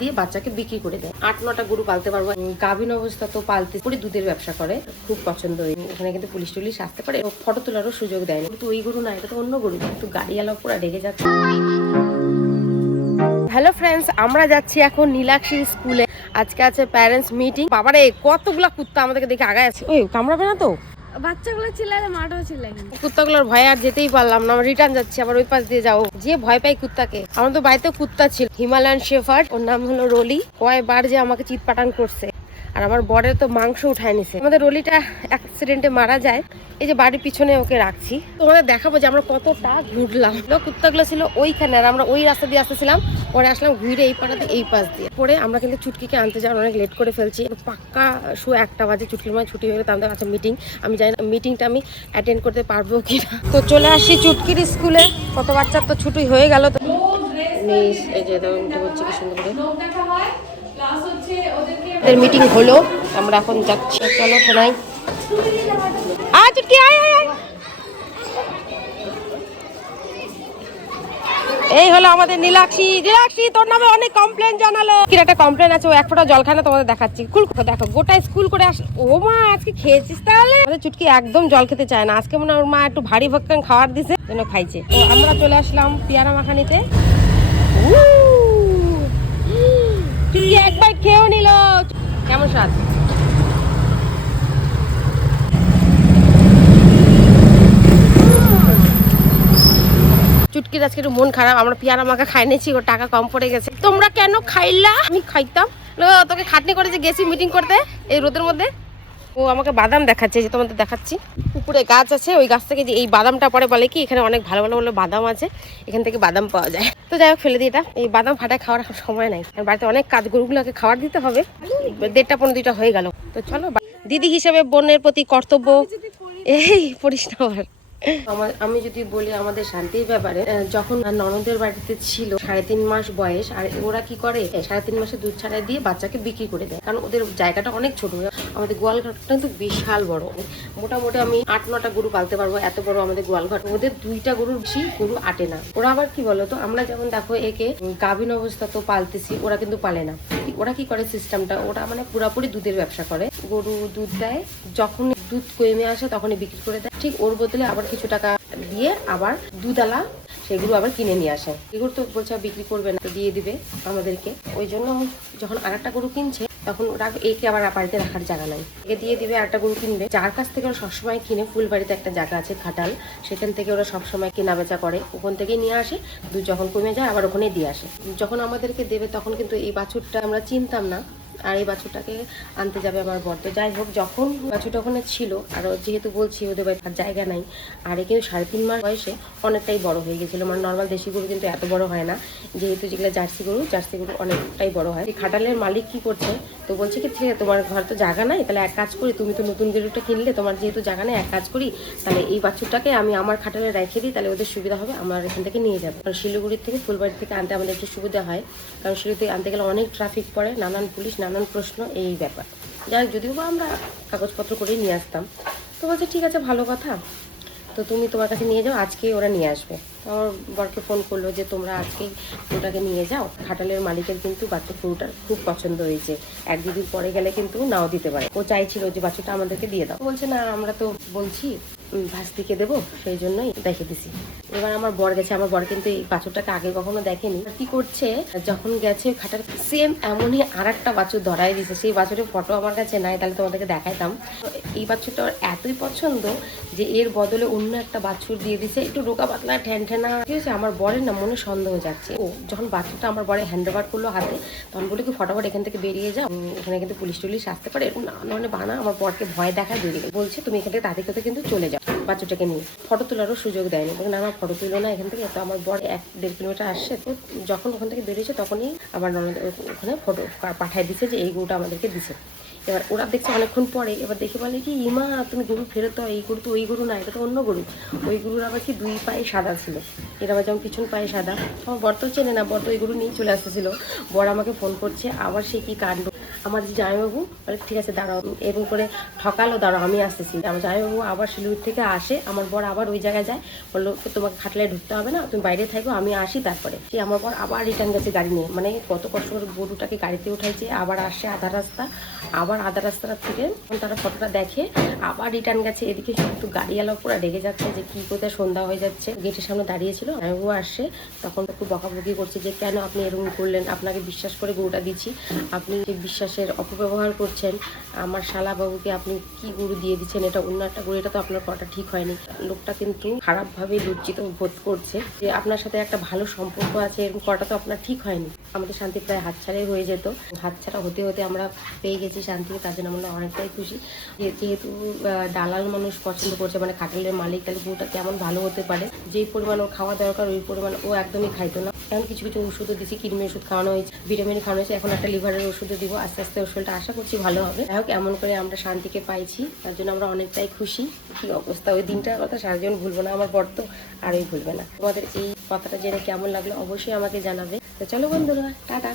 দিয়ে বাচ্চাকে বিক্রি করে দেয়। 8-9টা গরু পালতে পারবো। গাভীন অবস্থা তো পালতে করে দুধের ব্যবসা করে, খুব পছন্দ। এখানে কিন্তু পুলিশ টুলিশ আসতে পারে, ফটো তোলারও সুযোগ দেয়নি। কিন্তু ওই গরু না, এটা তো অন্য গরু, কিন্তু গাড়িওয়ালা পুরো রেগে যাচ্ছে। হ্যালো ফ্রেন্ডস, আমরা যাচ্ছি এখন নীলাক্ষী স্কুলে। আজকে আছে প্যারেন্টস মিটিং। বাবারে কতগুলা কুত্তা আমাদেরকে দেখে আগায় আছে। ওই কামড়াবে না তো? বাচ্চাগুলো চিল্লালে মাঠও চিল্লাই। কুত্তাগুলোর ভয়ে আর যেতেই পারলাম না। আমরা রিটার্ন যাচ্ছি, আবার ওই পাশ দিয়ে যাবো। যে ভয় পাই কুত্তাকে। আমার তো বাড়িতে কুত্তা ছিল, হিমালয়ান শেফার্ড, ওর নাম হলো রলি। কয়বার যে আমাকে চিৎপাটান করছে, আর আমার বরের তো মাংস উঠায় নিছে। আমাদের রলিটা অ্যাক্সিডেন্টে মারা যায়। এই যে বাড়ির পিছনে ওকে রাখছি, তোমাদের দেখাবো যে আমরা কতটা ঘুরলাম। কুত্তাগুলো ছিল ওইখানে, আর আমরা ওই রাস্তা দিয়ে আসতেছিলাম। পরে আসলাম ঘুরে এই পাড়াতে এই পাশ দিয়ে। পরে আমরা কিন্তু চুটকিকে আনতে যাওয়ার অনেক লেট করে ফেলছি। পাক্কা 1:00 বাজে চুটকির মানে ছুটি হয়ে গেলে আমাদের কাছে মিটিং। আমি জানি না মিটিংটা আমি অ্যাটেন্ড করতে পারবো কিনা। তো চলে আসি চুটকির স্কুলে। কত বাচ্চার তো ছুটি হয়ে গেল। তো এই যে হচ্ছে কি সুন্দর করে মিটিং হলো, আমরা এখন যাচ্ছি। চলো শোনাই। চুটকি আয় আয় আয়। এই হলো আমাদের নীলাক্ষী। নীলাক্ষী, তোর নামে অনেক কমপ্লেন জানালো। কি একটা কমপ্লেন আছে, ও এক ফোঁটা জল খায় না। তোমাদের দেখাচ্ছি। কুল দেখো, গোটা স্কুল করে আস। ও মা, আজকে খেয়েছিস তাহলে? আমাদের চুটকি একদম জল খেতে চায় না। আজকে মনে হয় ওর মা একটু ভারী ভক্কান খাবার দিছে, যেন খাইছে। তো আমরা চলে আসলাম পেয়ারা মাখানিতে। চুটকি একবার খেয়েও নিল। কেমন স্বাদ? চুটকির আজকে একটু মন খারাপ। আমরা পেয়ারা মাখা খাই নিয়েছি, ওর টাকা কম পড়ে গেছে। তোমরা কেন খাইলা? আমি খাইতাম। তোকে খাটনি করে যে গেছি মিটিং করতে এই রোদের মধ্যে। ও আমাকে বাদাম দেখাচ্ছে, যে তোমাদের দেখাচ্ছি। উপরে গাছ আছে, ওই গাছ থেকে যে এই বাদামটা পরে বলে কি এখানে অনেক ভালো ভালো ভালো বাদাম আছে, এখান থেকে বাদাম পাওয়া যায়। তো যাই হোক, ফেলে দিই এটা। এই বাদাম ফাটায় খাওয়ার এখন সময় নাই, আর বাড়িতে অনেক কাজ, গরুগুলোকে খাবার দিতে হবে। 1:30-1:45 হয়ে গেল। তো চলো, দিদি হিসেবে বোনের প্রতি কর্তব্য। এই পড়িস না আবার। আমি যদি বলি আমাদের শান্তির ব্যাপারে, যখন ননদের বাড়িতে ছিল 3.5 মাস বয়স, আর ওরা কি করে 3.5 মাসে দুধ ছাড়াই দিয়ে বাচ্চাকে বিক্রি করে দেয়। কারণ ওদের জায়গাটা অনেক ছোট। আমাদের গোয়াল ঘরটা কিন্তু বিশাল বড়। মোটামুটি আমি 8-9টা গরু পালতে পারবো, এত বড় আমাদের গোয়াল ঘর। ওদের 2টা গরুর বেশি গরু আটে না। ওরা আবার কি বলতো, আমরা যেমন দেখো একে গাভীন অবস্থা তো পালতেছি, ওরা কিন্তু পালে না। ওরা কি করে সিস্টেমটা, ওরা মানে পুরাপুরি দুধের ব্যবসা করে। গরু দুধ দেয়, যখন দুধ কমে আসে তখনই বিক্রি করে দেয়। ঠিক ওর বদলে আবার কিছু টাকা দিয়ে আবার দুধওয়ালা সেগুলো আবার কিনে নিয়ে আসে। এগুলো তো বলছে বিক্রি করবে না, দিয়ে দিবে আমাদেরকে। ওই জন্য যখন আরেকটা গরু কিনছে, তখন ওরা একে আবার বাড়িতে রাখার জায়গা নাই, একে দিয়ে দিবে। আরেকটা গরু কিনবে, যার কাছ থেকে ওরা সবসময় কিনে। ফুলবাড়িতে একটা জায়গা আছে খাটাল, সেখান থেকে ওরা সবসময় কেনা বেচা করে। ওখান থেকেই নিয়ে আসে। দুধ যখন কমে যায় আবার ওখানেই দিয়ে আসে। যখন আমাদেরকে দেবে তখন কিন্তু এই বাছুরটা আমরা চিনতাম না, আর এই বাছুরটাকে আনতে যাবে আমার বর। তো যাই হোক, যখন বাছুরটা ওখানে ছিল, আর যেহেতু বলছি ওদের বাড়িতে জায়গা নাই, আর এ কিন্তু 3.5 মাস বয়সে অনেকটাই বড় হয়ে গেছিল। মানে নর্মাল দেশি গরু কিন্তু এত বড় হয় না, যেহেতু যেগুলো জার্সি গরু অনেকটাই বড় হয়। এই খাটালের মালিক কি করছে, তো বলছে কি ঠিক আছে, তোমার ঘর তো জায়গা নাই, তাহলে এক কাজ করি, তুমি তো নতুন গরুটা কিনলে, তোমার যেহেতু জায়গা নেই, এক কাজ করি, তাহলে এই বাছুরটাকে আমি আমার খাটালে রেখে দিই, তাহলে ওদের সুবিধা হবে, আমার এখান থেকে নিয়ে যাবে। কারণ শিলিগুড়ির থেকে ফুলবাড়ি থেকে আনতে আমাদের একটু সুবিধা হয়, কারণ শিলিগুড়ি আনতে গেলে অনেক ট্রাফিক পড়ে, নানান পুলিশ, নানান প্রশ্ন, এই ব্যাপার। যাই, যদিও বা আমরা কাগজপত্র করেই নিয়ে আসতাম। তো বলছে ঠিক আছে, ভালো কথা, তো তুমি তোমার কাছে নিয়ে যাও, আজকে ওরা নিয়ে আসবে। আমার বরকে ফোন করলো যে তোমরা আজকেই গরুটাকে নিয়ে যাও। খাটালের মালিকের কিন্তু বাচ্চা গরুটার খুব পছন্দ হয়েছে, 1-2 দিন পরে গেলে কিন্তু নাও দিতে পারে। ও চাইছিল যে বাচ্চাটা আমাদেরকে দিয়ে দাও, বলছে না, আমরা তো বলছি ভাস্তিকে দেবো, সেই জন্যই দেখে দিছি। এবার আমার বর গেছে, আমার বর কিন্তু এই বাছুরটাকে আগে কখনো দেখেনি। কি করছে, যখন গেছে খাটাল সেম এমনই আরেকটা বাছুর ধরাই দিছে। সেই বাছুরের ফটো আমার কাছে নাই, তাহলে তোমাদেরকে দেখাইতাম। এই বাছুরটা এতই পছন্দ যে এর বদলে অন্য একটা বাছুর দিয়ে দিছে, একটু রোগা পাতলা ঠ্যানঠ্যানা। ঠিক আছে, আমার বরের না মনে সন্দেহ যাচ্ছে। ও যখন বাছুরটা আমার বরে হ্যান্ড ওভার করলো হাতে, তখন বলে কি ফটাফট এখান থেকে বেরিয়ে যাও, এখানে কিন্তু পুলিশ টুলিশ আসতে পারে, এরকম নানা বানা। আমার বরকে ভয় দেখায় বেরিয়ে বলছে তুমি এখান থেকে তাদের কিন্তু চলে যাও। বাচ্চাটাকে নিয়ে ফটো তোলারও সুযোগ দেয়নি, না আমার ফটো তুলো না এখান থেকে। তো আমার বর 1-1.5 কিলোমিটার আসছে, তো যখন ওখান থেকে বেরিয়েছে তখনই আবার ননদ ওখানে ফটো পাঠায় দিছে যে এই গরুটা আমাদেরকে দিছে। এবার ওরা দেখছে অনেকক্ষণ পরে, এবার দেখে বলে কি ইমা তুমি গরু ফেরত দাও, এই গরু তো ওই গরু না, এটা তো অন্য গরু। ওই গরুর আবার কি 2 পায়ে সাদা ছিল, এর আবার যেমন পিছন পায়ে সাদা। আমার বর তো চেনে না, বর তো ওই গরু নিয়ে চলে আসতেছিল। বর আমাকে ফোন করছে, আবার সে কি কাণ্ড, আমার যে জামাইবাবু বলে ঠিক আছে দাঁড়াও, এবং করে ঠকালো, দাঁড়াও আমি আসতেছি। আমার জামাইবাবু আবার শিলিগুড়ি থেকে আসে, আমার বর আবার ওই জায়গায় যায়, বললো তোমাকে খাটলায় ঢুকতে হবে না, তুমি বাইরে থাকো, আমি আসি। তারপরে সে আমার বর আবার রিটার্ন গেছে গাড়ি নিয়ে, মানে কত কষ্ট করে গরুটাকে গাড়িতে উঠাইছে, আবার আসে আধা রাস্তা, আবার আধা রাস্তা থেকে তারা ফটোটা দেখে আবার রিটার্ন গেছে। এদিকে কিন্তু গাড়িওয়ালা পুরো রেগে যাচ্ছে যে কি কোথায় সন্ধ্যা হয়ে যাচ্ছে, গেটের সামনে দাঁড়িয়েছিল। জামাইবাবু আসে, তখন একটু বকাবকি করছে যে কেন আপনি এরকম করলেন, আপনাকে বিশ্বাস করে গরুটা দিচ্ছি, আপনি যে বিশ্বাসের অপব্যবহার করছেন, আমার শালাবাবুকে আপনি কি গরু দিয়ে দিচ্ছেন, এটা অন্য একটা গরু, এটা তো আপনার করাটা ঠিক হয়নি। লোকটা কিন্তু খারাপভাবে লজ্জিত বোধ করছে যে আপনার সাথে একটা ভালো সম্পর্ক আছে, এরকম করাটা তো আপনার ঠিক হয়নি। আমাদের শান্তি প্রায় হাতছাড়াই হয়ে যেত, হাতছাড়া হতে হতে আমরা পেয়ে গেছি শান্তিকে, তার জন্য আমরা অনেকটাই খুশি। যেহেতু দালাল মানুষ পছন্দ করছে, মানে খাটালের মালিক, তাহলে গরুটা কেমন ভালো হতে পারে। যেই পরিমাণ ওর খাওয়া দরকার ওই পরিমাণ ও একদমই খাইতো না। এখন কিছু কিছু ওষুধও দিচ্ছি, কৃমির ওষুধ খাওয়ানো হয়েছে, ভিটামিন খাওয়ানো হয়েছে, এখন একটা লিভারের ওষুধও দিব, আস্তে আস্তে ওষুধটা আশা করছি ভালো হবে। যাই হোক, এমন করে আমরা শান্তিকে পাইছি, তার জন্য আমরা অনেকটাই খুশি। কি অবস্থা, ওই দিনটার কথা সারা জীবন ভুলবো না, আমার বর তো আরই ভুলবে না। তোমাদের এই কথাটা জেনে কেমন লাগলো অবশ্যই আমাকে জানাবে। তো চলো বন্ধুরা, টাটা।